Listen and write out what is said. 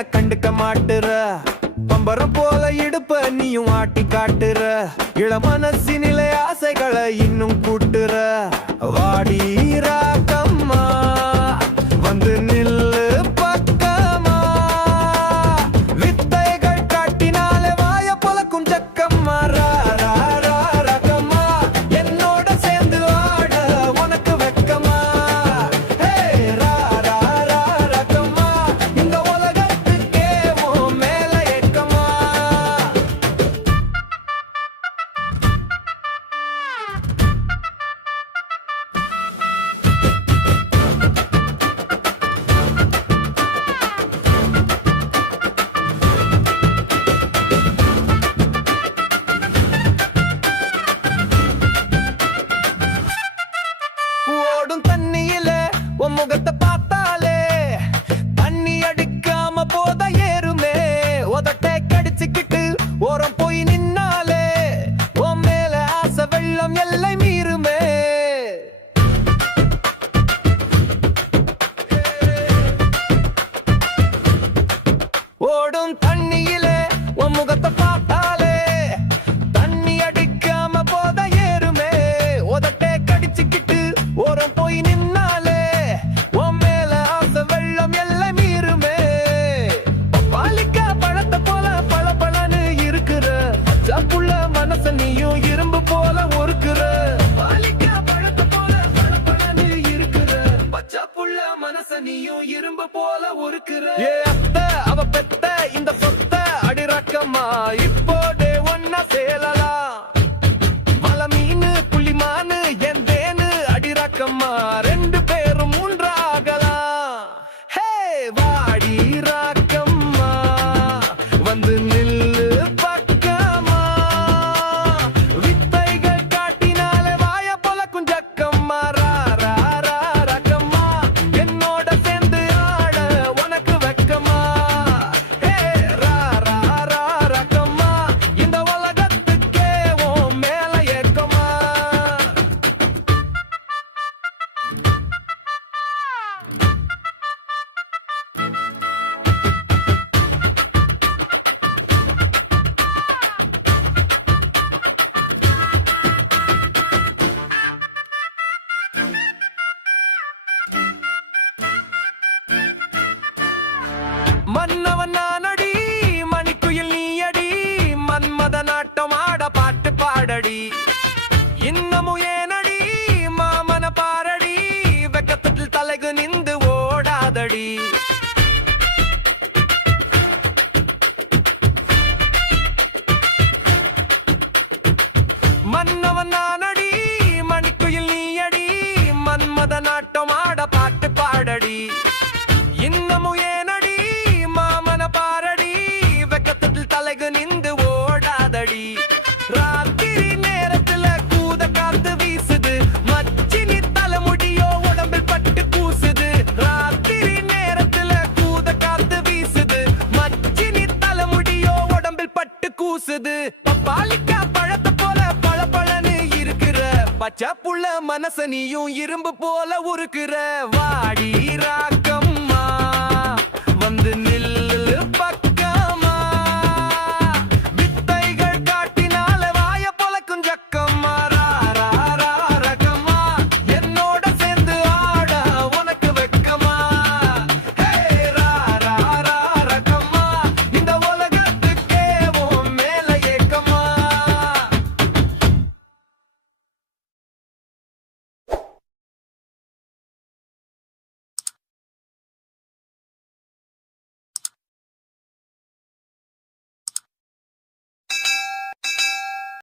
என்ன கண்டுக்க மாட்டுற பம்பரம் போல இடுப்ப நீயும் ஆட்டி காட்டுற இளமனசினிலே ஆசைகளை இன்னும் கூட்டுற வாடி ராக்கம்மா வந்து நில்லு பக்கமா வித்தைகள் காட்டினாலே வாய பொலக்கும் ஜக்கம்மா ராக்கம்மா என்னோட சேர்ந்து ஆட உனக்கு வெக்கமா ராக்கம்மா இந்த உலகத்துக்கே உன் மேல ஏக்கமா ஓடும் தண்ணியில உன் முகத்தை பார்த்தாலே தண்ணி அடிக்காம போத ஏறுமே உதட்டை கடிச்சுக்கிட்டு ஓரம் போய் நின்னாலே உன் மேல ஆசை வெள்ளம் எல்லை மீறுமே ஓடும் தண்ணியில உன் முகத்தை பார்த்தாலே தண்ணி அடிக்காம போத ஏறுமே உதட்டை கடிச்சுக்கிட்டு ஓரம் போய் நின்னாலே உன் மேல ஆசை வெள்ளம் எல்லாம் மீறுமே பாலிக்கா பழத்தை போல பளபளன்னு இருக்கிற பச்சாப்புள்ள மனச நீயும் இரும்பு போல ஒருக்குற பாலிக்கா பழத்தை போல பளபளன்னு இருக்கிற பச்சாப்புள்ள மனச நீயும் இரும்பு போல ஒருக்குற ஏ அத்தை அவ பெத்த இந்த சொத்த அடிரக்கம்மா இப்போதே ஒன்னா சேலலாம் மலை மீனு புள்ளிமானு என் தேனு அடிரக்கம்மா ரெண்டு பேரும் மூன்றாகலாம் ஹே வாடி ராக்கம்மா வந்து நில்லு பக்கமா வித்தைகள் காட்டினாலே வாய பொலக்கும் ஜக்கம்மா ராக்கம்மா என்னோட சேர்ந்து ஆட உனக்கு வெக்கமா ஹே ராக்கம்மா இந்த உலகத்துக்கே உன் மேல ஏக்கமா மன்னவன் நானடி மணிக்குயில் நீ அடி மன்மத நாட்டம் ஆட பாட்டு பாடடி இன்னமும் ஏனடி மாமன பாரடி வெக்கத்தில் தலைகு நின்று ஓடாதடி மன்னவன் நானடி மணிக்குயில் நீ அடி மன்மத நாட்டம் ஆட பாட்டு பாடடி இன்னமும் ஏனடி மாமன பாரடி வெக்கத்தில் தலைகு நின்று ஓடாதடி ராத்திரி நேரத்துல கூத காத்து வீசுது மச்சினி தலைமுடியோ உடம்பில் பட்டு கூசுது ராத்திரி நேரத்துல கூத காத்து வீசுது மச்சினி தலைமுடியோ உடம்பில் பட்டு கூசுது பாலிக்கா பழத்தை போல பளபளன்னு இருக்கிற பச்சை புள்ள மனச நீயும் இரும்பு போல உருக்குற வாடி ராக்கம்